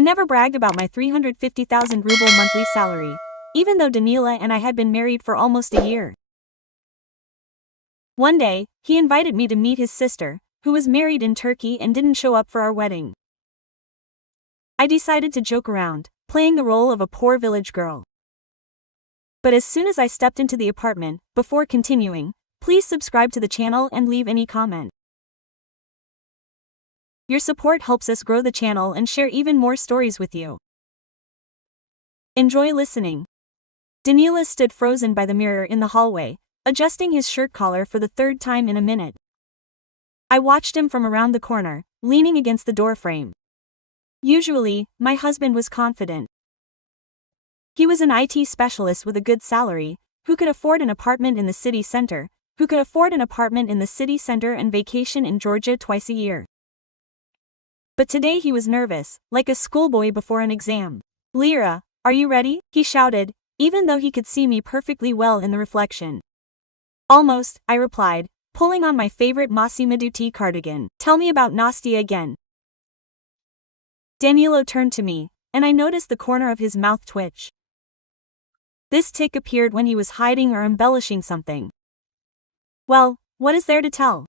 I never bragged about my 350,000 ruble monthly salary, even though Danila and I had been married for almost a year. One day, he invited me to meet his sister, who was married in Turkey and didn't show up for our wedding. I decided to joke around, playing the role of a poor village girl. But as soon as I stepped into the apartment, before continuing, please subscribe to the channel and leave any comment. Your support helps us grow the channel and share even more stories with you. Enjoy listening. Danila stood frozen by the mirror in the hallway, adjusting his shirt collar for the third time in a minute. I watched him from around the corner, leaning against the doorframe. Usually, my husband was confident. He was an IT specialist with a good salary, who could afford an apartment in the city center, and vacation in Georgia twice a year. But today he was nervous, like a schoolboy before an exam. "Lira, are you ready?" he shouted, even though he could see me perfectly well in the reflection. "Almost," I replied, pulling on my favorite Massimo cardigan. "Tell me about Nastia again." Danilo turned to me, and I noticed the corner of his mouth twitch. This tic appeared when he was hiding or embellishing something. "Well, what is there to tell?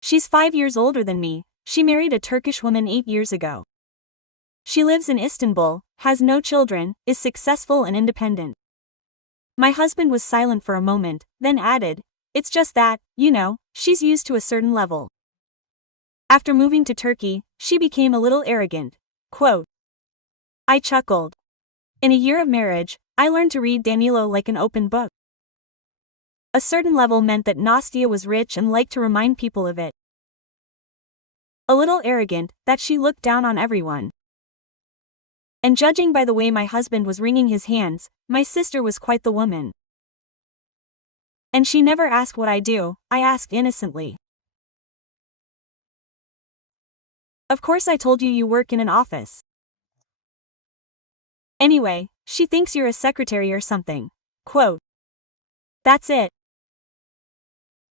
She's 5 years older than me. She married a Turkish woman 8 years ago. She lives in Istanbul, has no children, is successful and independent." My husband was silent for a moment, then added, "It's just that, she's used to a certain level. After moving to Turkey, she became a little arrogant." Quote. I chuckled. In a year of marriage, I learned to read Danilo like an open book. A certain level meant that Nastia was rich and liked to remind people of it. A little arrogant, that she looked down on everyone. And judging by the way my husband was wringing his hands, my sister was quite the woman. "And she never asked what I do," I asked innocently. "Of course I told you work in an office. Anyway, she thinks you're a secretary or something." Quote. That's it.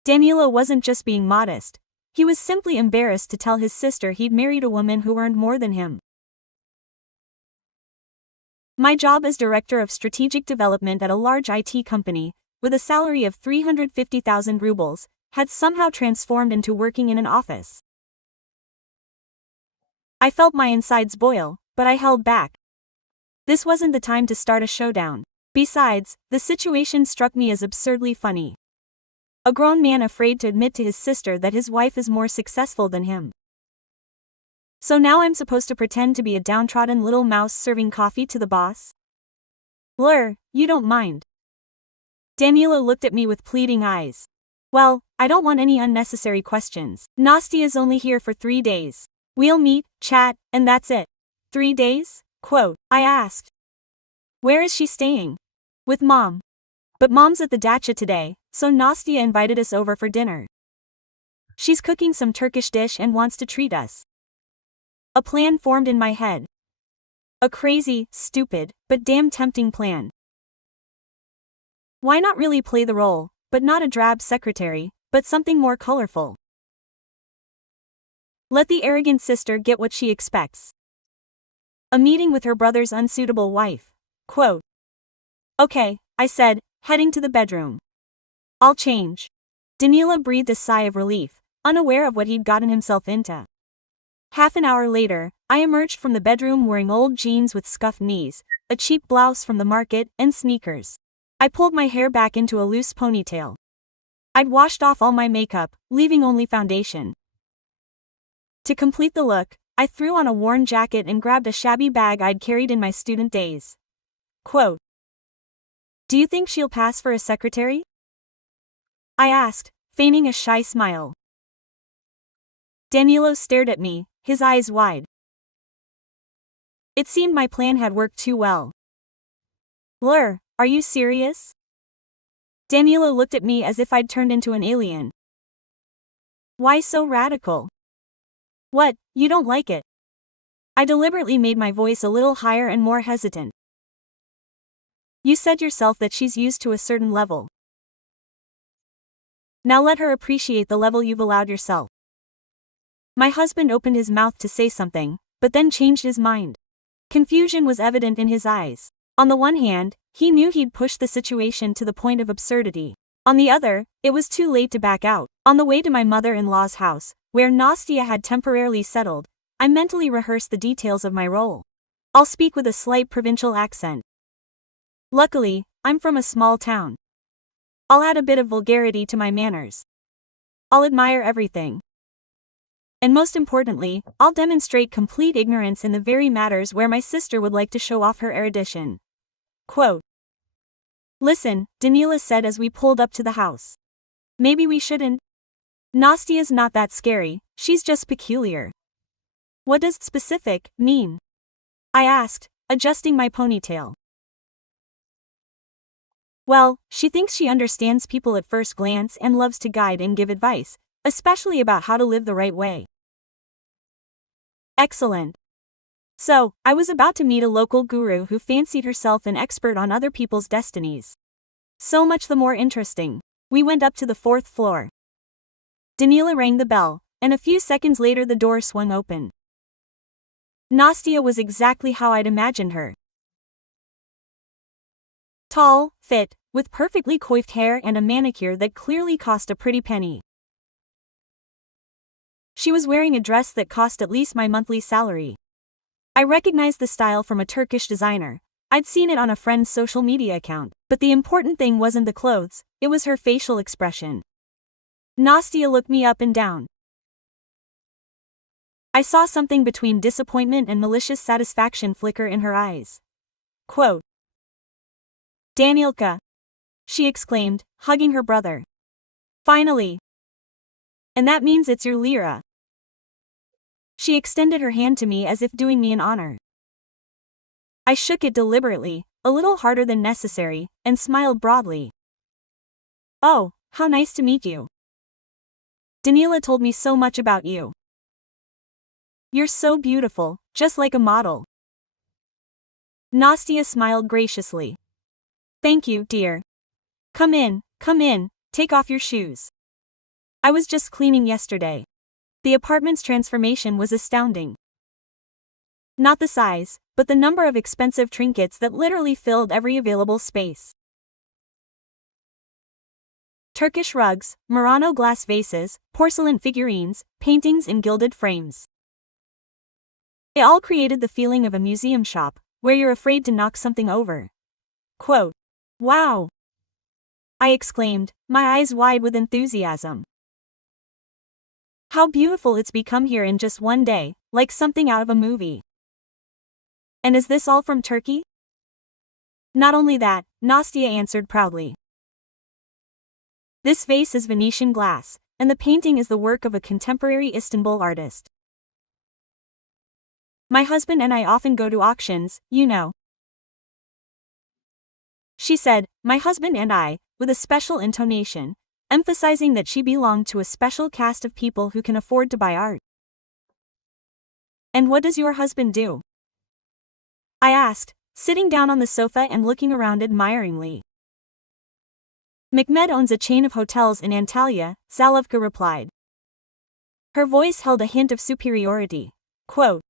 Danilo wasn't just being modest. He was simply embarrassed to tell his sister he'd married a woman who earned more than him. My job as director of strategic development at a large IT company, with a salary of 350,000 rubles, had somehow transformed into working in an office. I felt my insides boil, but I held back. This wasn't the time to start a showdown. Besides, the situation struck me as absurdly funny. A grown man afraid to admit to his sister that his wife is more successful than him. So now I'm supposed to pretend to be a downtrodden little mouse serving coffee to the boss? "Lur, you don't mind?" Danilo looked at me with pleading eyes. "Well, I don't want any unnecessary questions. Nastia's only here for 3 days. We'll meet, chat, and that's it." 3 days? Quote. I asked. "Where is she staying?" "With Mom. But Mom's at the dacha today, so Nastia invited us over for dinner. She's cooking some Turkish dish and wants to treat us." A plan formed in my head. A crazy, stupid, but damn tempting plan. Why not really play the role, but not a drab secretary, but something more colorful? Let the arrogant sister get what she expects. A meeting with her brother's unsuitable wife. Quote. "Okay," I said, heading to the bedroom. "I'll change." Danila breathed a sigh of relief, unaware of what he'd gotten himself into. Half an hour later, I emerged from the bedroom wearing old jeans with scuffed knees, a cheap blouse from the market, and sneakers. I pulled my hair back into a loose ponytail. I'd washed off all my makeup, leaving only foundation. To complete the look, I threw on a worn jacket and grabbed a shabby bag I'd carried in my student days. Quote. "Do you think she'll pass for a secretary?" I asked, feigning a shy smile. Danilo stared at me, his eyes wide. It seemed my plan had worked too well. "Lur, are you serious?" Danilo looked at me as if I'd turned into an alien. "Why so radical? What, you don't like it?" I deliberately made my voice a little higher and more hesitant. "You said yourself that she's used to a certain level. Now let her appreciate the level you've allowed yourself." My husband opened his mouth to say something, but then changed his mind. Confusion was evident in his eyes. On the one hand, he knew he'd pushed the situation to the point of absurdity. On the other, it was too late to back out. On the way to my mother-in-law's house, where Nastia had temporarily settled, I mentally rehearsed the details of my role. I'll speak with a slight provincial accent. Luckily, I'm from a small town. I'll add a bit of vulgarity to my manners. I'll admire everything. And most importantly, I'll demonstrate complete ignorance in the very matters where my sister would like to show off her erudition. Quote. Listen, Danila said as we pulled up to the house. Maybe we shouldn't. Nastia's not that scary, she's just peculiar. What does specific mean? I asked, adjusting my ponytail. Well, she thinks she understands people at first glance and loves to guide and give advice, especially about how to live the right way. Excellent. So, I was about to meet a local guru who fancied herself an expert on other people's destinies. So much the more interesting. We went up to the 4th floor. Danila rang the bell, and a few seconds later the door swung open. Nastia was exactly how I'd imagined her. Tall, fit, with perfectly coiffed hair and a manicure that clearly cost a pretty penny. She was wearing a dress that cost at least my monthly salary. I recognized the style from a Turkish designer. I'd seen it on a friend's social media account, but the important thing wasn't the clothes, it was her facial expression. Nastia looked me up and down. I saw something between disappointment and malicious satisfaction flicker in her eyes. Quote. Danielka, she exclaimed, hugging her brother. Finally. And that means it's your lira. She extended her hand to me as if doing me an honor. I shook it deliberately, a little harder than necessary, and smiled broadly. Oh, how nice to meet you. Danila told me so much about you. You're so beautiful, just like a model. Nastia smiled graciously. Thank you, dear. Come in, take off your shoes. I was just cleaning yesterday. The apartment's transformation was astounding. Not the size, but the number of expensive trinkets that literally filled every available space. Turkish rugs, Murano glass vases, porcelain figurines, paintings in gilded frames. It all created the feeling of a museum shop, where you're afraid to knock something over. Quote. Wow! I exclaimed, my eyes wide with enthusiasm. How beautiful it's become here in just one day, like something out of a movie. And is this all from Turkey? Not only that, Nastia answered proudly. This vase is Venetian glass, and the painting is the work of a contemporary Istanbul artist. My husband and I often go to auctions, you know. She said, my husband and I, with a special intonation, emphasizing that she belonged to a special caste of people who can afford to buy art. And what does your husband do? I asked, sitting down on the sofa and looking around admiringly. Mehmet owns a chain of hotels in Antalya, Zolовka replied. Her voice held a hint of superiority. Quote.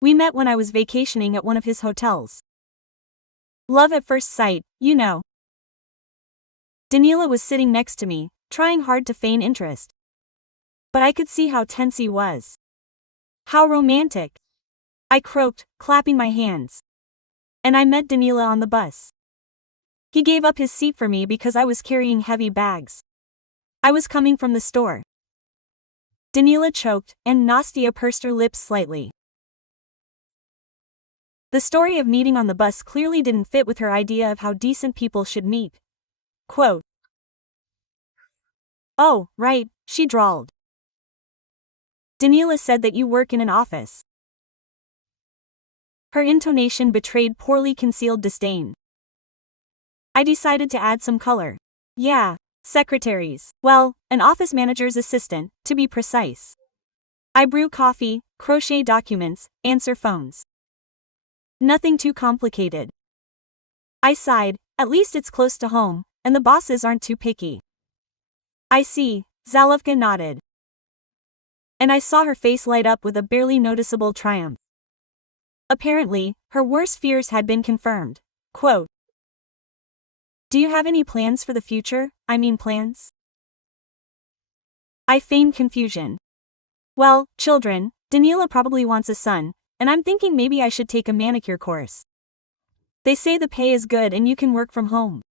We met when I was vacationing at one of his hotels. Love at first sight, you know. Danila was sitting next to me, trying hard to feign interest. But I could see how tense he was. How romantic. I croaked, clapping my hands. And I met Danila on the bus. He gave up his seat for me because I was carrying heavy bags. I was coming from the store. Danila choked, and Nastia pursed her lips slightly. The story of meeting on the bus clearly didn't fit with her idea of how decent people should meet. Quote. Oh, right, she drawled. Danila said that you work in an office. Her intonation betrayed poorly concealed disdain. I decided to add some color. Yeah, secretaries. Well, an office manager's assistant, to be precise. I brew coffee, crochet documents, answer phones. Nothing too complicated. I sighed, at least it's close to home, and the bosses aren't too picky. I see, Zolовka nodded. And I saw her face light up with a barely noticeable triumph. Apparently, her worst fears had been confirmed. Quote, "Do you have any plans for the future? I mean plans?" I feigned confusion. "Well, children, Daniela probably wants a son, and I'm thinking maybe I should take a manicure course. They say the pay is good and you can work from home."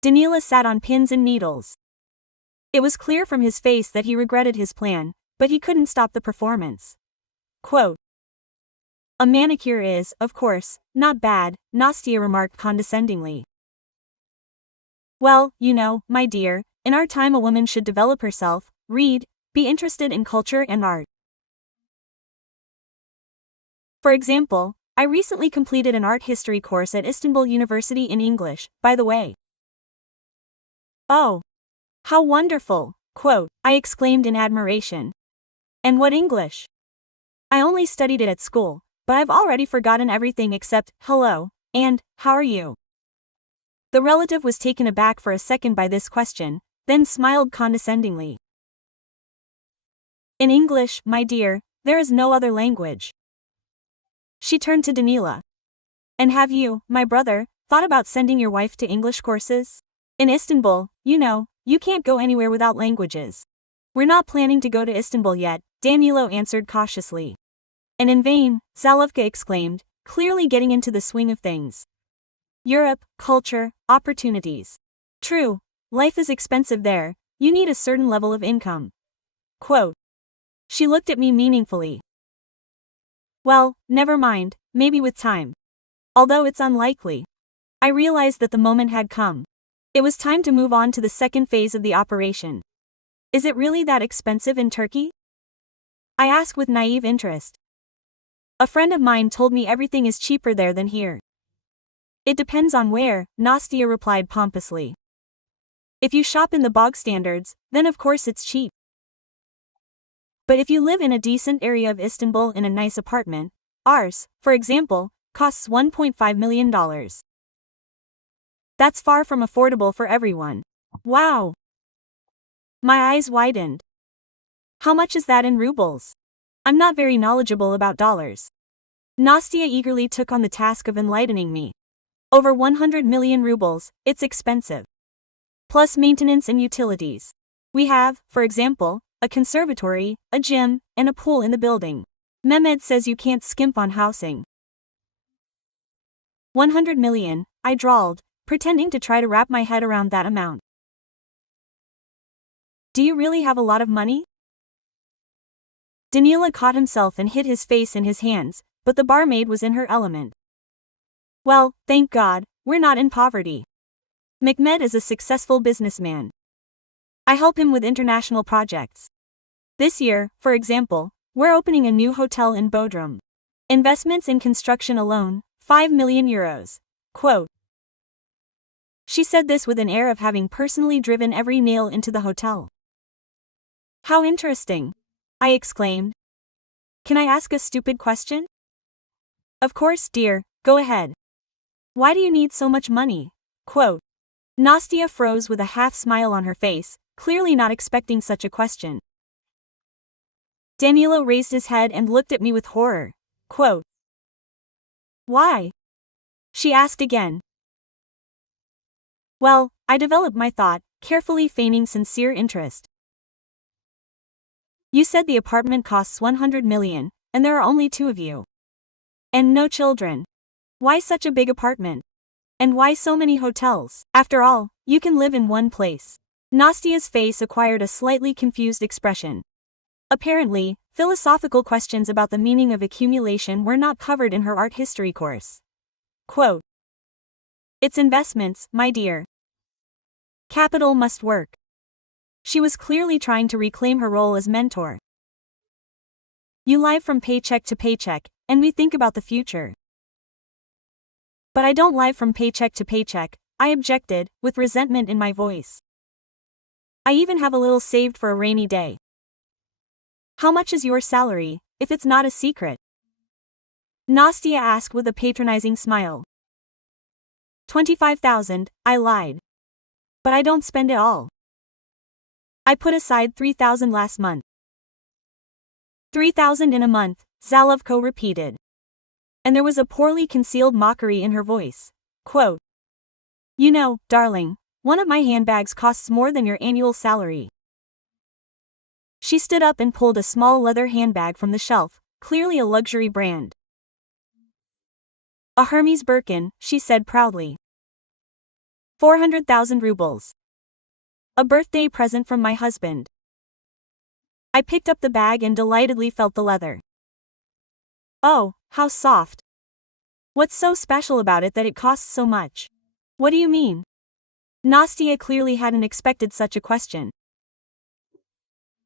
Daniela sat on pins and needles. It was clear from his face that he regretted his plan, but he couldn't stop the performance. Quote, "A manicure is, of course, not bad," Nastia remarked condescendingly. "Well, you know, my dear, in our time a woman should develop herself, read, be interested in culture and art. For example, I recently completed an art history course at Istanbul University in English, by the way." "Oh, how wonderful," quote, I exclaimed in admiration. "And what English? I only studied it at school, but I've already forgotten everything except hello and how are you?" The relative was taken aback for a second by this question, then smiled condescendingly. "In English, my dear, there is no other language." She turned to Daniela. "And have you, my brother, thought about sending your wife to English courses? In Istanbul, you know, you can't go anywhere without languages." "We're not planning to go to Istanbul yet," Danilo answered cautiously. "And in vain," Zolowka exclaimed, clearly getting into the swing of things. "Europe, culture, opportunities. True, life is expensive there, you need a certain level of income." Quote. She looked at me meaningfully. "Well, never mind, maybe with time. Although it's unlikely." I realized that the moment had come. It was time to move on to the second phase of the operation. "Is it really that expensive in Turkey?" I asked with naive interest. "A friend of mine told me everything is cheaper there than here." "It depends on where," Nastia replied pompously. "If you shop in the bog standards, then of course it's cheap. But if you live in a decent area of Istanbul in a nice apartment, ours, for example, costs $1.5 million. That's far from affordable for everyone." Wow! My eyes widened. "How much is that in rubles? I'm not very knowledgeable about dollars." Nastia eagerly took on the task of enlightening me. "Over 100 million rubles, it's expensive. Plus maintenance and utilities. We have, for example, a conservatory, a gym, and a pool in the building. Mehmed says you can't skimp on housing." 100 million, I drawled, pretending to try to wrap my head around that amount. "Do you really have a lot of money?" Danila caught himself and hid his face in his hands, but the barmaid was in her element. "Well, thank God, we're not in poverty. Mehmed is a successful businessman. I help him with international projects. This year, for example, we're opening a new hotel in Bodrum. Investments in construction alone, 5 million euros. Quote. She said this with an air of having personally driven every nail into the hotel. "How interesting," I exclaimed. "Can I ask a stupid question?" "Of course, dear, go ahead. Why do you need so much money?" Quote. Nastia froze with a half smile on her face, clearly not expecting such a question. Danilo raised his head and looked at me with horror. Quote. "Why?" she asked again. Well, I developed my thought, carefully feigning sincere interest. "You said the apartment costs 100 million, and there are only 2 of you. And no children. Why such a big apartment? And why so many hotels? After all, you can live in one place." Nastia's face acquired a slightly confused expression. Apparently, philosophical questions about the meaning of accumulation were not covered in her art history course. Quote. "It's investments, my dear. Capital must work." She was clearly trying to reclaim her role as mentor. "You live from paycheck to paycheck, and we think about the future." "But I don't live from paycheck to paycheck," I objected, with resentment in my voice. "I even have a little saved for a rainy day." "How much is your salary, if it's not a secret?" Nastia asked with a patronizing smile. 25,000, I lied. "But I don't spend it all. I put aside 3,000 last month." 3,000 in a month, Zalevko repeated. and there was a poorly concealed mockery in her voice. Quote, "You know, darling, one of my handbags costs more than your annual salary." She stood up and pulled a small leather handbag from the shelf, clearly a luxury brand. "A Hermes Birkin," she said proudly. 400,000 rubles. "A birthday present from my husband." I picked up the bag and delightedly felt the leather. "Oh, how soft. What's so special about it that it costs so much?" "What do you mean?" Nastya clearly hadn't expected such a question.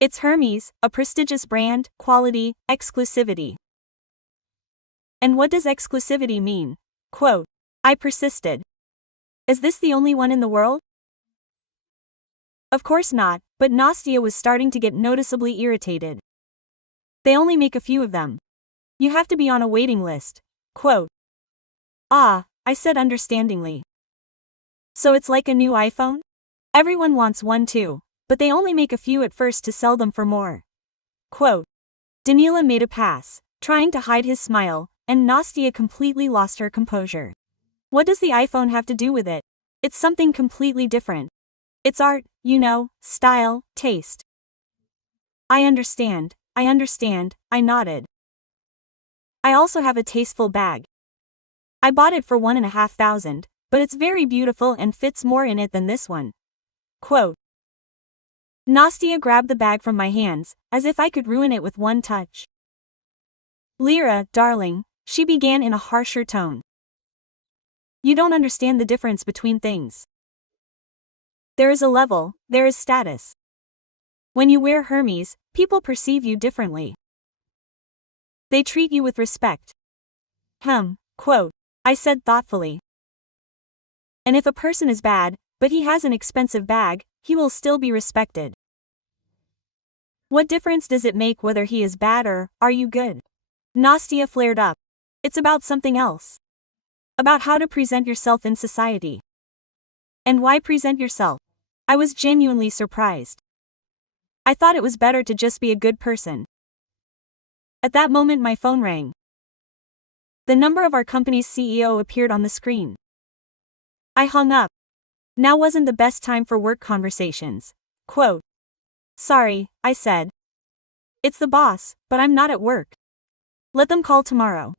"It's Hermes, a prestigious brand, quality, exclusivity." "And what does exclusivity mean?" Quote, I persisted. "Is this the only one in the world?" Of course not, but Nastya was starting to get noticeably irritated. "They only make a few of them. You have to be on a waiting list." Quote, "Ah," I said understandingly. "So it's like a new iPhone? Everyone wants one too, but they only make a few at first to sell them for more." Quote, Danila made a pass, trying to hide his smile, and Nastya completely lost her composure. "What does the iPhone have to do with it? It's something completely different. It's art, you know, style, taste." I understand, I nodded. "I also have a tasteful bag. I bought it for 1,500, but it's very beautiful and fits more in it than this one." Quote, Nastya grabbed the bag from my hands, as if I could ruin it with one touch. "Lyra, darling," she began in a harsher tone. "You don't understand the difference between things. There is a level, there is status. When you wear Hermes, people perceive you differently. They treat you with respect." Quote, I said thoughtfully. "And if a person is bad, but he has an expensive bag, he will still be respected. What difference does it make whether he is bad or, are you good?" Nastya flared up. "It's about something else. About how to present yourself in society." "And why present yourself?" I was genuinely surprised. I thought it was better to just be a good person. At that moment my phone rang. The number of our company's CEO appeared on the screen. I hung up. Now wasn't the best time for work conversations. Quote, "Sorry," I said. "It's the boss, but I'm not at work. Let them call tomorrow."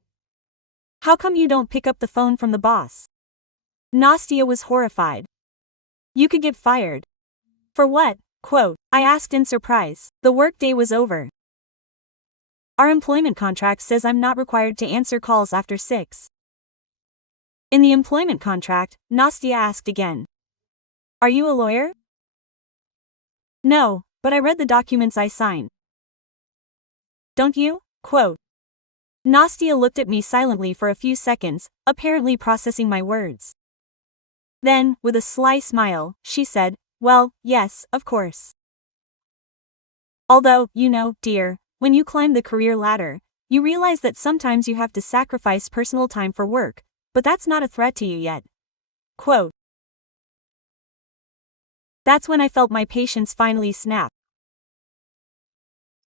"How come you don't pick up the phone from the boss?" Nastya was horrified. "You could get fired." "For what?" Quote, I asked in surprise. The workday was over. "Our employment contract says I'm not required to answer calls after 6. "In the employment contract?" Nastya asked again. "Are you a lawyer?" "No, but I read the documents I signed." "Don't you?" Quote. Nastya looked at me silently for a few seconds, apparently processing my words. Then, with a sly smile, she said, "Well, yes, of course. Although, you know, dear, when you climb the career ladder, you realize that sometimes you have to sacrifice personal time for work, but that's not a threat to you yet." Quote. That's when I felt my patience finally snap.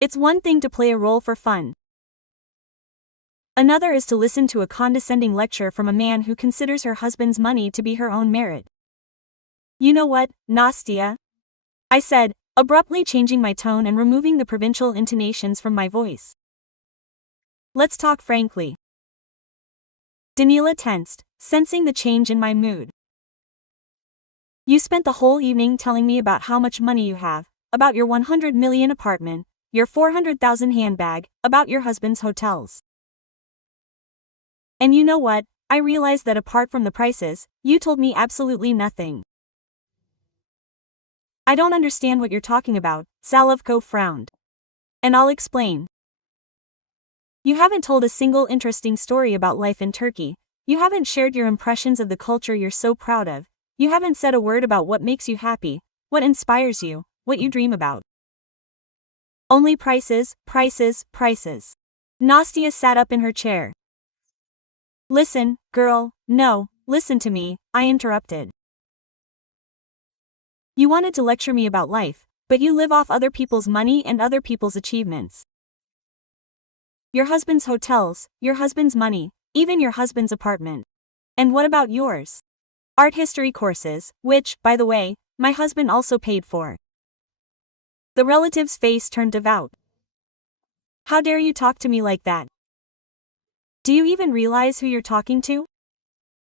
It's one thing to play a role for fun. Another is to listen to a condescending lecture from a man who considers her husband's money to be her own merit. "You know what, Nastya?" I said, abruptly changing my tone and removing the provincial intonations from my voice. "Let's talk frankly." Danila tensed, sensing the change in my mood. "You spent the whole evening telling me about how much money you have, about your 100 million apartment, your 400,000 handbag, about your husband's hotels. And you know what, I realized that apart from the prices, you told me absolutely nothing." "I don't understand what you're talking about," Zolовkой frowned. "And I'll explain. You haven't told a single interesting story about life in Turkey, you haven't shared your impressions of the culture you're so proud of, you haven't said a word about what makes you happy, what inspires you, what you dream about. Only prices, prices, prices." Nastya sat up in her chair. "Listen, girl, no, listen to me," I interrupted. "You wanted to lecture me about life, but you live off other people's money and other people's achievements. Your husband's hotels, your husband's money, even your husband's apartment. And what about yours? Art history courses, which, by the way, my husband also paid for. The relative's face turned devout. How dare you talk to me like that? Do you even realize who you're talking to?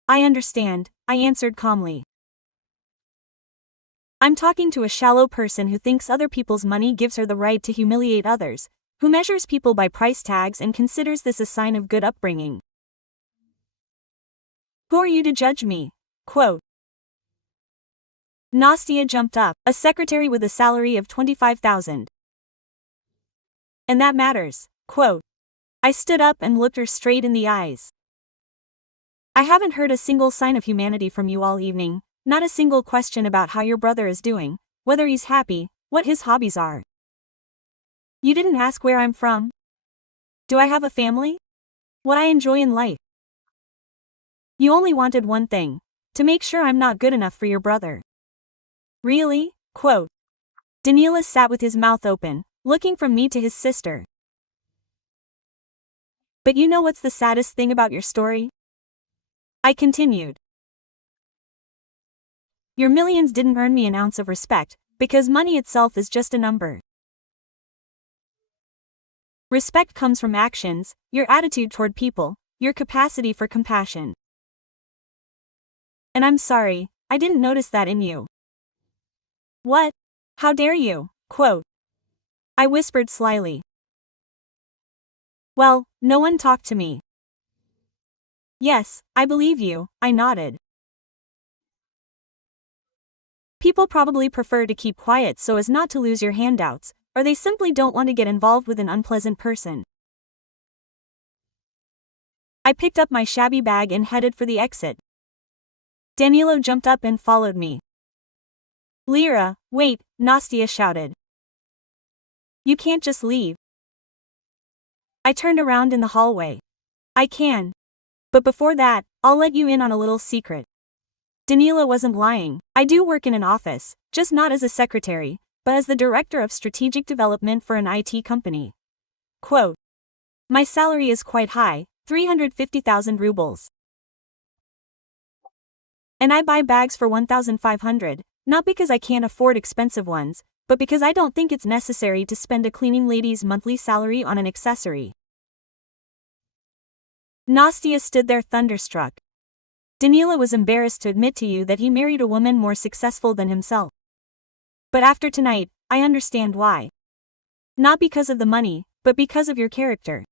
I understand, I answered calmly. I'm talking to a shallow person who thinks other people's money gives her the right to humiliate others, who measures people by price tags and considers this a sign of good upbringing. Who are you to judge me? Quote. Nastia jumped up, a secretary with a salary of 25,000. And that matters, quote. I stood up and looked her straight in the eyes. I haven't heard a single sign of humanity from you all evening, not a single question about how your brother is doing, whether he's happy, what his hobbies are. You didn't ask where I'm from? Do I have a family? What I enjoy in life? You only wanted one thing, to make sure I'm not good enough for your brother. Really? Quote. Danila sat with his mouth open, looking from me to his sister. But you know what's the saddest thing about your story? I continued. Your millions didn't earn me an ounce of respect, because money itself is just a number. Respect comes from actions, your attitude toward people, your capacity for compassion. And I'm sorry, I didn't notice that in you. What? How dare you? Quote. I whispered slyly. Well, no one talked to me. Yes, I believe you, I nodded. People probably prefer to keep quiet so as not to lose your handouts, or they simply don't want to get involved with an unpleasant person. I picked up my shabby bag and headed for the exit. Danilo jumped up and followed me. Lyra, wait, Nastia shouted. You can't just leave. I turned around in the hallway. I can. But before that, I'll let you in on a little secret. Danilo wasn't lying. I do work in an office, just not as a secretary, but as the director of strategic development for an IT company. Quote. My salary is quite high, 350,000 rubles. And I buy bags for 1,500, not because I can't afford expensive ones, but because I don't think it's necessary to spend a cleaning lady's monthly salary on an accessory. Nastia stood there thunderstruck. Danila was embarrassed to admit to you that he married a woman more successful than himself. But after tonight, I understand why. Not because of the money, but because of your character.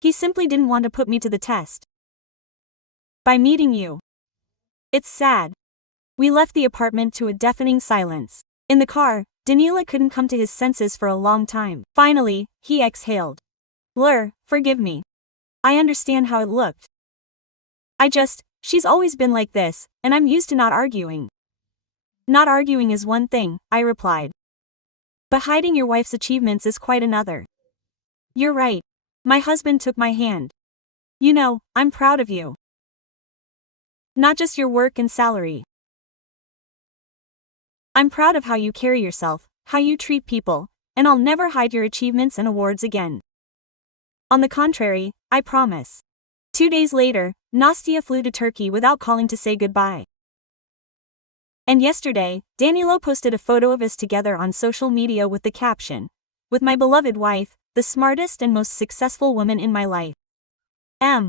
He simply didn't want to put me to the test. By meeting you. It's sad. We left the apartment to a deafening silence. In the car, Danila couldn't come to his senses for a long time. Finally, he exhaled. Lur, forgive me. I understand how it looked. She's always been like this, and I'm used to not arguing. Not arguing is one thing, I replied. But hiding your wife's achievements is quite another. You're right. My husband took my hand. You know, I'm proud of you. Not just your work and salary. I'm proud of how you carry yourself, how you treat people, and I'll never hide your achievements and awards again. On the contrary, I promise. 2 days later, Nastia flew to Turkey without calling to say goodbye. And yesterday, Danilo posted a photo of us together on social media with the caption, with my beloved wife, the smartest and most successful woman in my life. M.